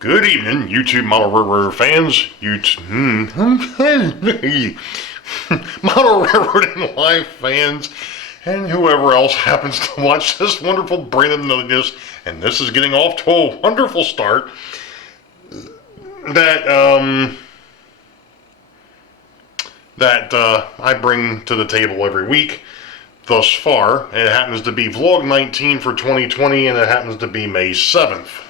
Good evening, YouTube Model Railroad fans. Model Railroading Live fans, and whoever else happens to watch this wonderful brand of nothingness. And this is getting off to a wonderful start. That I bring to the table every week. Thus far, it happens to be vlog 19 for 2020, and it happens to be May 7th.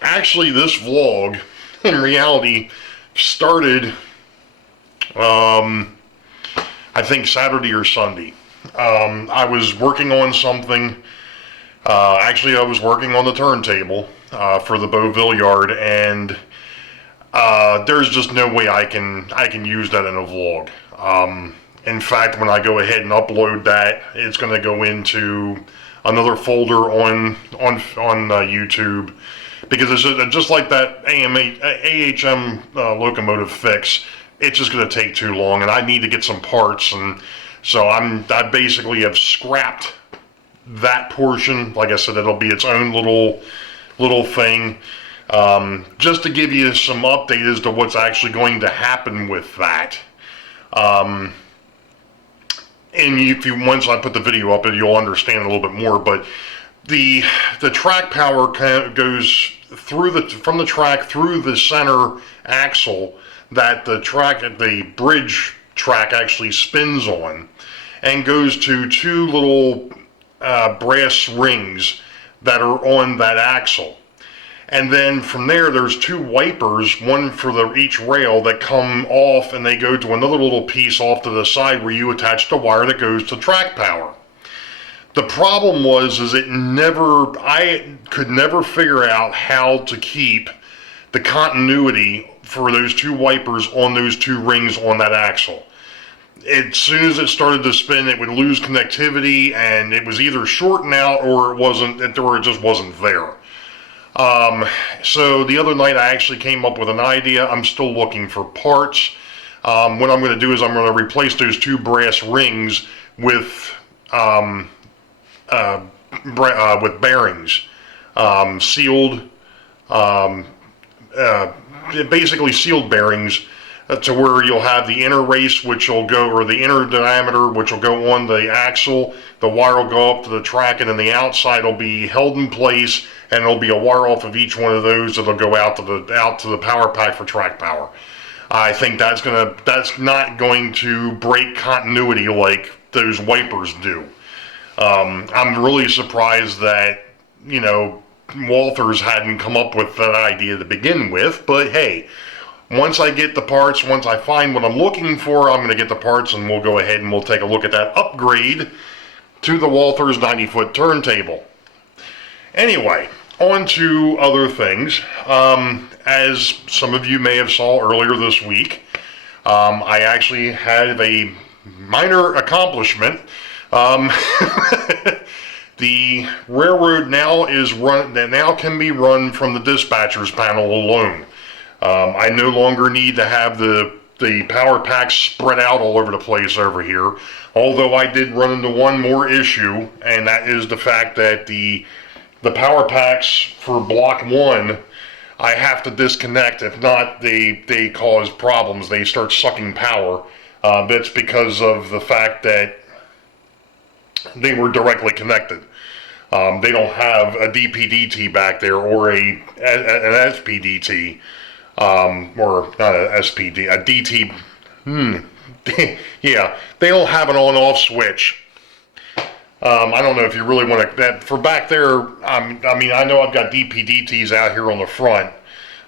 Actually, this vlog, in reality, started, I think Saturday or Sunday. I was working on something. Actually, I was working on the turntable, for the Boeville yard, and, there's just no way I can use that in a vlog. In fact, when I go ahead and upload that, it's going to go into another folder on YouTube, because it's just like that AHM locomotive fix. It's just going to take too long, and I need to get some parts, and so I basically have scrapped that portion. Like I said, it'll be its own little thing, just to give you some update as to what's actually going to happen with that. And once I put the video up, you'll understand a little bit more. But the track power kind of goes from the track through the center axle that the bridge track actually spins on, and goes to two little brass rings that are on that axle. And then from there, there's two wipers, one for each rail, that come off, and they go to another little piece off to the side where you attach the wire that goes to track power. The problem is I could never figure out how to keep the continuity for those two wipers on those two rings on that axle. As soon as it started to spin, it would lose connectivity, and it was either shorting out or it just wasn't there. So the other night I actually came up with an idea. I'm still looking for parts. What I'm going to do is I'm going to replace those two brass rings with bearings, sealed, basically sealed bearings, to where you'll have the inner race, which will go, or the inner diameter, which will go on the axle. The wire will go up to the track, and then the outside will be held in place, and there'll be a wire off of each one of those that'll go out to the power pack for track power. I think that's not going to break continuity like those wipers do. I'm really surprised that, Walthers hadn't come up with that idea to begin with, but hey, once I get the parts, once I find what I'm looking for, I'm going to get the parts, and we'll go ahead and we'll take a look at that upgrade to the Walthers 90-foot turntable. Anyway, on to other things. As some of you may have saw earlier this week, I actually had a minor accomplishment. The railroad now can be run from the dispatcher's panel alone. I no longer need to have the power packs spread out all over the place over here, although I did run into one more issue, and that is the fact that the power packs for block 1, I have to disconnect. If not, they cause problems. They start sucking power. That's because of the fact that they were directly connected. They don't have a DPDT back there, or an SPDT. Or not a SPD, a DT, yeah, they don't have an on-off switch. I don't know if you really want to, for back there, I mean, I know I've got DPDTs out here on the front,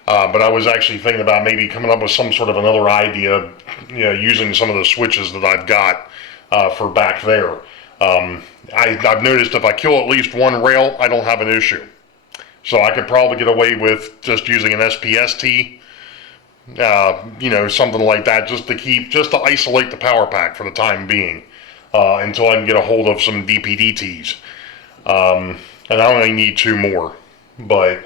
but I was actually thinking about maybe coming up with some sort of another idea, using some of the switches that I've got, for back there. I've noticed if I kill at least one rail, I don't have an issue. So I could probably get away with just using an SPST, something like that, just to isolate the power pack for the time being, until I can get a hold of some DPDTs. And I only need 2 more. But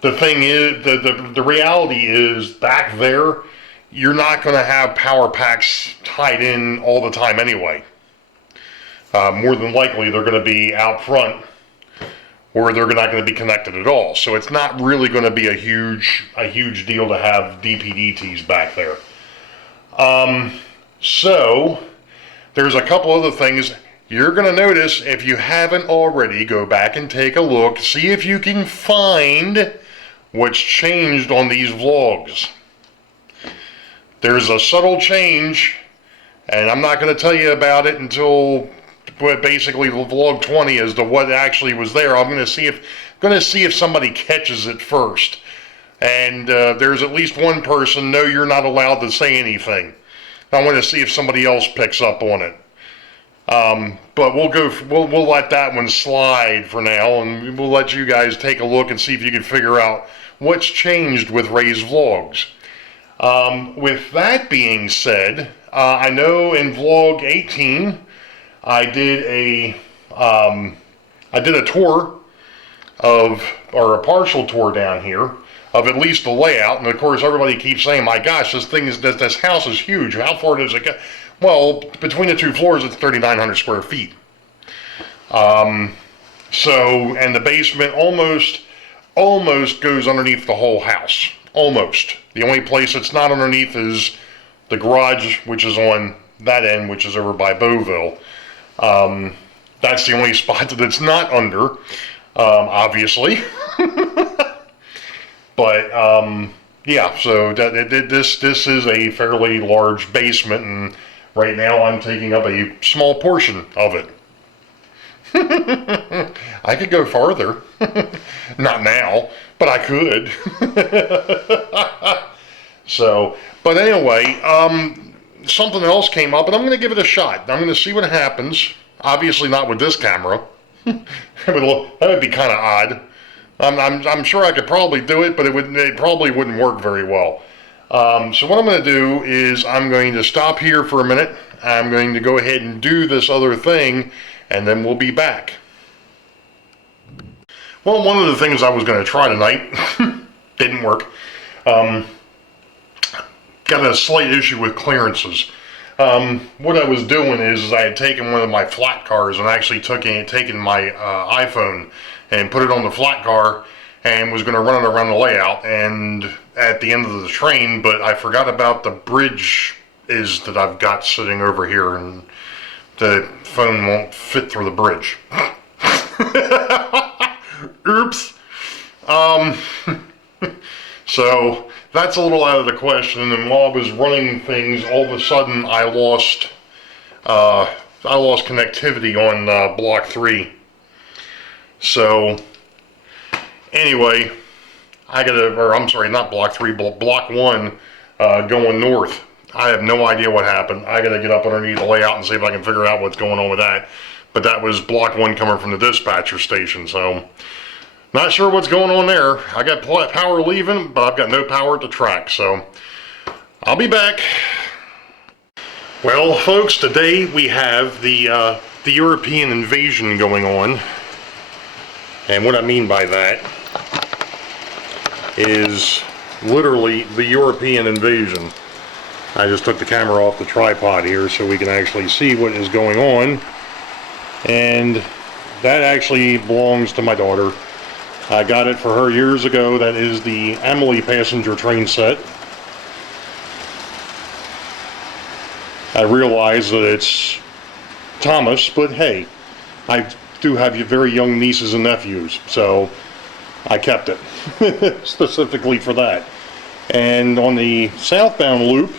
the thing is, the reality is, back there, you're not going to have power packs tied in all the time anyway. More than likely, they're going to be out front or they're not going to be connected at all. So it's not really going to be a huge deal to have DPDTs back there. So there's a couple other things you're going to notice. If you haven't already, go back and take a look. See if you can find what's changed on these vlogs. There's a subtle change, and I'm not going to tell you about it until basically vlog 20 as to what actually was there. I'm going to see if somebody catches it first. And there's at least one person. No, you're not allowed to say anything. I want to see if somebody else picks up on it. But we'll let that one slide for now, and we'll let you guys take a look and see if you can figure out what's changed with Ray's vlogs. With that being said, I know in vlog 18 I did a tour of, or a partial tour down here of at least the layout, and of course everybody keeps saying, my gosh, this house is huge. How far does it go? Well, between the two floors, it's 3,900 square feet. And the basement almost goes underneath the whole house. Almost. The only place it's not underneath is the garage, which is on that end, which is over by Boeville. That's the only spot that it's not under, obviously. But yeah, so this is a fairly large basement, and right now I'm taking up a small portion of it. I could go farther. Not now, but I could. So, but anyway, something else came up, and I'm going to give it a shot. I'm going to see what happens. Obviously not with this camera. That would be kind of odd. I'm sure I could probably do it, but it probably wouldn't work very well. So what I'm going to do is I'm going to stop here for a minute. I'm going to go ahead and do this other thing, and then we'll be back. Well, one of the things I was going to try tonight didn't work. Got a slight issue with clearances. What I was doing is I had taken one of my flat cars and actually taken my iPhone and put it on the flat car and was going to run it around the layout and at the end of the train, but I forgot about the bridge that I've got sitting over here, and the phone won't fit through the bridge. Oops. So that's a little out of the question, and while I was running things, all of a sudden I lost connectivity on block 3. So anyway, not block 3, but block 1 going north. I have no idea what happened. I gotta get up underneath the layout and see if I can figure out what's going on with that. But that was block 1 coming from the dispatcher station, so not sure what's going on there. I got power leaving, but I've got no power at the track, so I'll be back. Well, folks, today we have the European invasion going on. And what I mean by that is literally the European invasion. I just took the camera off the tripod here so we can actually see what is going on. And that actually belongs to my daughter. I got it for her years ago. That is the Emily passenger train set. I realize that it's Thomas, but hey, I do have very young nieces and nephews, so I kept it specifically for that. And on the southbound loop,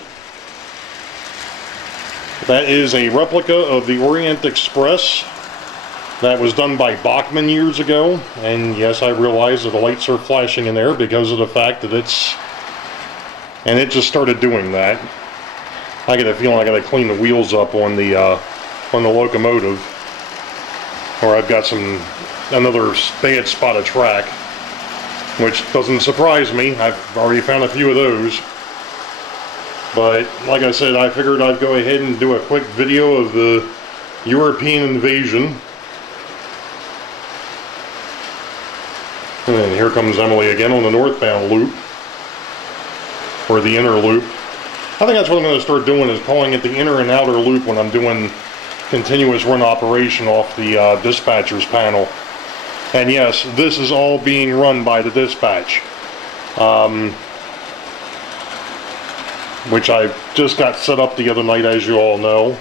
that is a replica of the Orient Express that was done by Bachmann years ago. And yes, I realize that the lights are flashing in there because of the fact that it just started doing that. I get a feeling I gotta clean the wheels up on the locomotive, or I've got another bad spot of track, which doesn't surprise me. I've already found a few of those. But like I said, I figured I'd go ahead and do a quick video of the European invasion. And then here comes Emily again on the northbound loop, or the inner loop. I think that's what I'm going to start doing, is calling it the inner and outer loop when I'm doing continuous run operation off the dispatcher's panel. And yes, this is all being run by the dispatch, which I just got set up the other night, as you all know.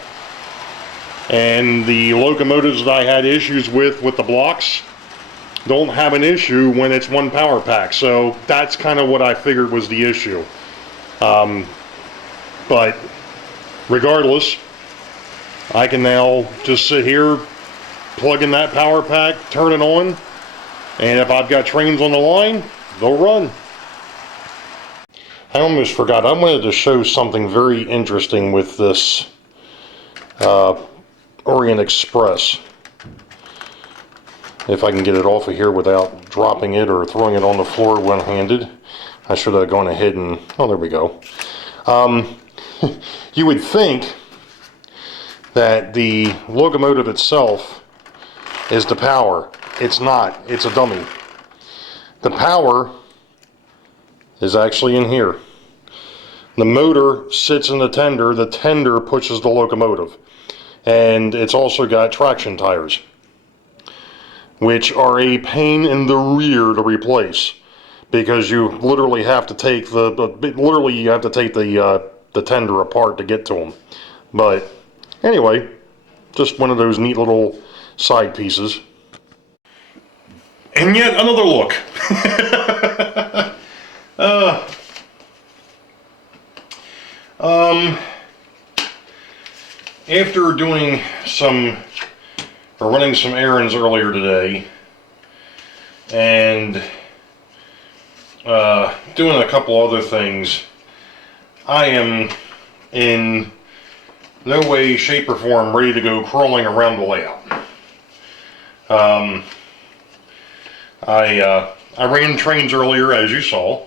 And the locomotives that I had issues with the blocks don't have an issue when it's one power pack. So that's kind of what I figured was the issue. But regardless, I can now just sit here, plug in that power pack, turn it on, and if I've got trains on the line, they'll run. I almost forgot, I wanted to show something very interesting with this Orient Express. If I can get it off of here without dropping it or throwing it on the floor one-handed. I should have gone ahead and, oh, there we go. You would think that the locomotive itself is the power. It's not. It's a dummy. The power is actually in here. The motor sits in the tender pushes the locomotive. And it's also got traction tires, which are a pain in the rear to replace, because you literally have to take the tender apart to get to them. But anyway, just one of those neat little side pieces. And yet another look. After doing running some errands earlier today, and doing a couple other things, I am in no way, shape, or form ready to go crawling around the layout. I ran trains earlier, as you saw.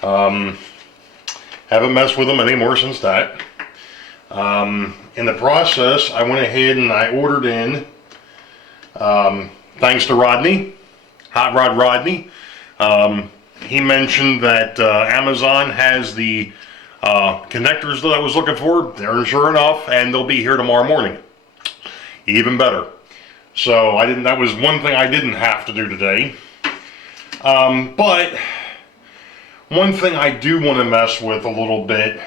Haven't messed with them anymore since that. In the process, I went ahead and I ordered in, thanks to Rodney, Hot Rod Rodney. He mentioned that Amazon has the connectors that I was looking for. They're sure enough, and they'll be here tomorrow morning. Even better. So that was one thing I didn't have to do today. But one thing I do want to mess with a little bit,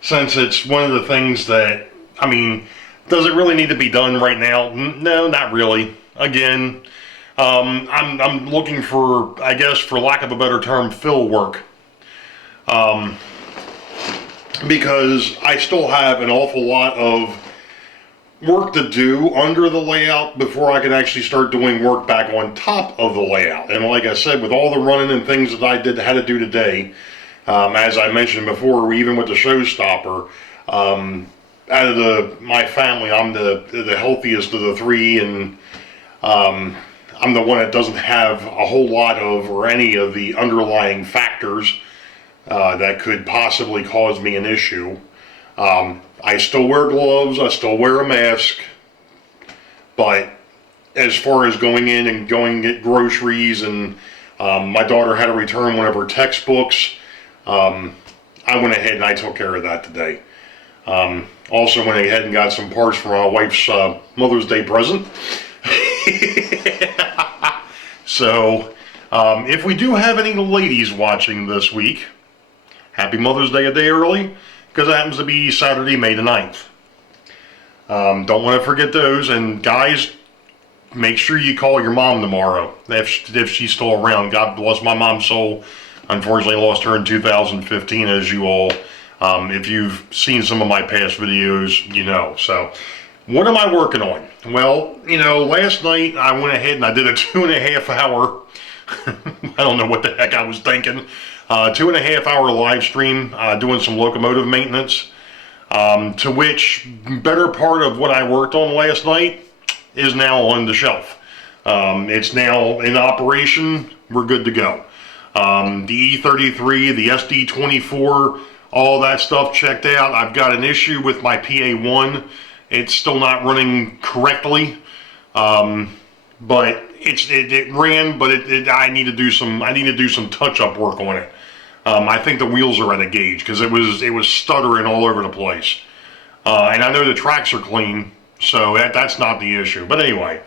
since it's one of the things that, I mean, does it really need to be done right now? No, not really. Again, I'm looking for, I guess, for lack of a better term, fill work. Because I still have an awful lot of work to do under the layout before I can actually start doing work back on top of the layout. And like I said, with all the running and things that I had to do today, as I mentioned before, even with the showstopper, out of my family, I'm the healthiest of the three, and I'm the one that doesn't have a whole lot of or any of the underlying factors that could possibly cause me an issue. I still wear gloves, I still wear a mask, but as far as going in and going to get groceries, and my daughter had to return one of her textbooks, I went ahead and I took care of that today. Also went ahead and got some parts for my wife's Mother's Day present. So, if we do have any ladies watching this week, happy Mother's Day a day early, because it happens to be Saturday, May the 9th. Don't want to forget those, and guys, make sure you call your mom tomorrow, if she's still around. God bless my mom's soul. Unfortunately, lost her in 2015, as you all, if you've seen some of my past videos, you know. So, what am I working on? Well, you know, last night I went ahead and I did a 2.5 hour, I don't know what the heck I was thinking, 2.5 hour live stream doing some locomotive maintenance, to which better part of what I worked on last night is now on the shelf. It's now in operation. We're good to go. The E33, the SD24, all that stuff checked out. I've got an issue with my PA1. It's still not running correctly, but it ran. But I need to do some touch-up work on it. I think the wheels are at a gauge because it was stuttering all over the place. And I know the tracks are clean, so that's not the issue. But anyway,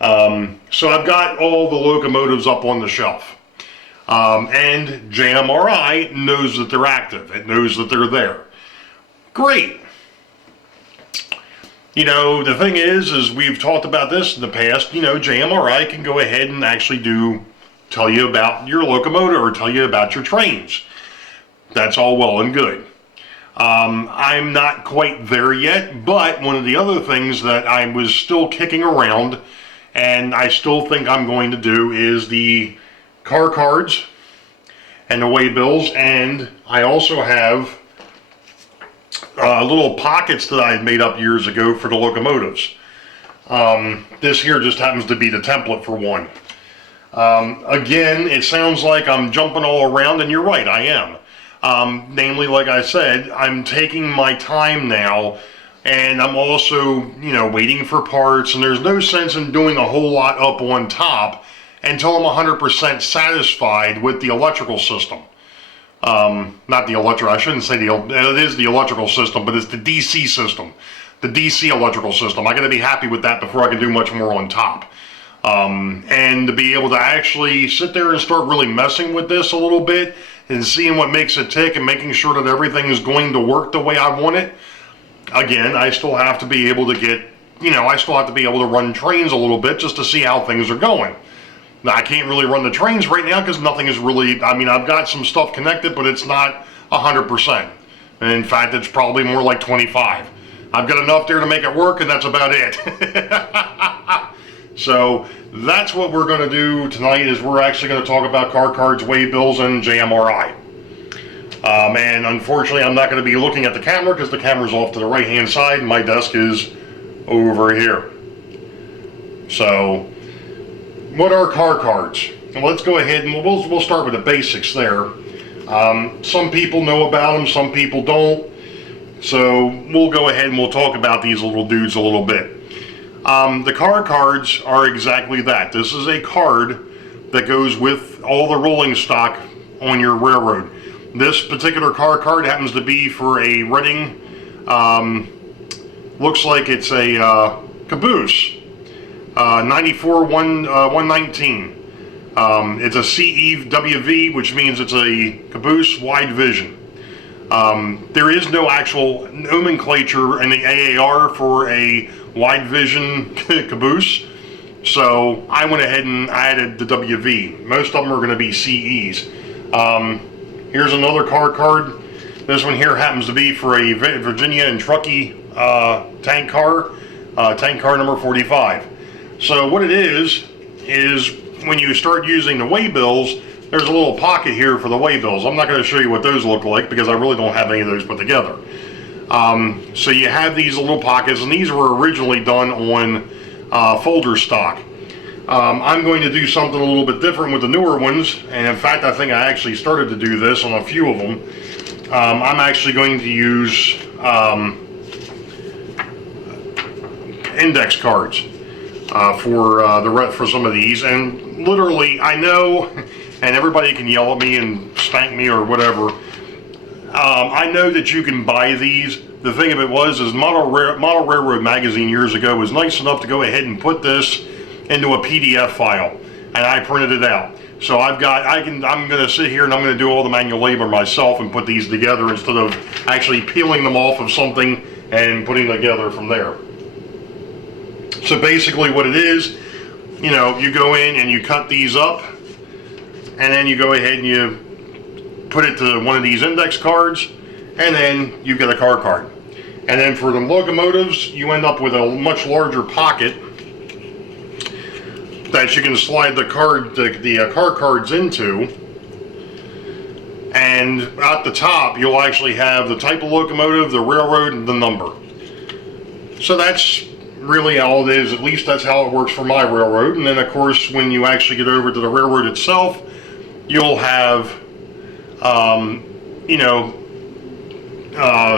So I've got all the locomotives up on the shelf. And JMRI knows that they're active. It knows that they're there. Great. You know, the thing is we've talked about this in the past, you know, JMRI can go ahead and actually tell you about your locomotive or tell you about your trains. That's all well and good. I'm not quite there yet, but one of the other things that I was still kicking around and I still think I'm going to do is the car cards and the waybills, and I also have little pockets that I had made up years ago for the locomotives. This here just happens to be the template for one. Again, it sounds like I'm jumping all around, and you're right, I am. Namely, like I said, I'm taking my time now, and I'm also, you know, waiting for parts, and there's no sense in doing a whole lot up on top until I'm 100% satisfied with the electrical system. Not the electrical, I shouldn't say it is the electrical system, but it's the DC system. The DC electrical system. I gotta be happy with that before I can do much more on top. And to be able to actually sit there and start really messing with this a little bit and seeing what makes it tick and making sure that everything is going to work the way I want it. Again, I still have to be able to get, you know, I still have to be able to run trains a little bit just to see how things are going. Now, I can't really run the trains right now because nothing is really, I mean, I've got some stuff connected, but it's not 100%. And in fact, it's probably more like 25. I've got enough there to make it work, and that's about it. So that's what we're going to do tonight, is we're actually going to talk about car cards, waybills, and JMRI. And unfortunately, I'm not going to be looking at the camera because the camera's off to the right-hand side, and my desk is over here. So what are car cards? Well, let's go ahead and we'll start with the basics there. Some people know about them, some people don't. So we'll go ahead and we'll talk about these little dudes a little bit. The car cards are exactly that. This is a card that goes with all the rolling stock on your railroad. This particular car card happens to be for a Reading, looks like it's a caboose. 94-119. It's a CEWV, which means it's a caboose wide vision. There is no actual nomenclature in the AAR for a wide vision caboose, so I went ahead and added the WV. Most of them are going to be CEs. Here's another car card. This one here happens to be for a Virginia and Truckee tank car number 45. So what it is when you start using the waybills, there's a little pocket here for the waybills. I'm not going to show you what those look like because I really don't have any of those put together. So you have these little pockets, and these were originally done on folder stock. I'm going to do something a little bit different with the newer ones, and in fact I think I actually started to do this on a few of them. I'm actually going to use index cards for some of these, and literally I know, and everybody can yell at me and spank me or whatever. I know that you can buy these. The thing of it is Model Railroad magazine years ago was nice enough to go ahead and put this into a PDF file, and I printed it out. So I'm going to sit here and I'm going to do all the manual labor myself and put these together instead of actually peeling them off of something and putting them together from there. So basically what it is, you know, you go in and you cut these up, and then you go ahead and you put it to one of these index cards, and then you get a car card. And then for the locomotives, you end up with a much larger pocket that you can slide the car cards into, and at the top you'll actually have the type of locomotive, the railroad, and the number. So that's really all it is. At least that's how it works for my railroad. And then of course when you actually get over to the railroad itself, you'll have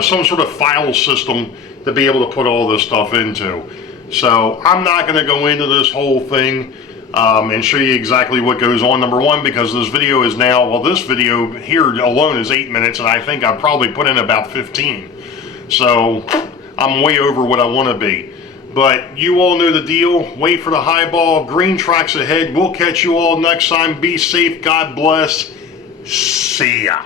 some sort of file system to be able to put all this stuff into. So I'm not going to go into this whole thing and show you exactly what goes on, number one, because this video is now, well, this video here alone is 8 minutes, and I think I probably put in about 15. So I'm way over what I want to be. But you all know the deal. Wait for the high ball. Green tracks ahead. We'll catch you all next time. Be safe. God bless. See ya.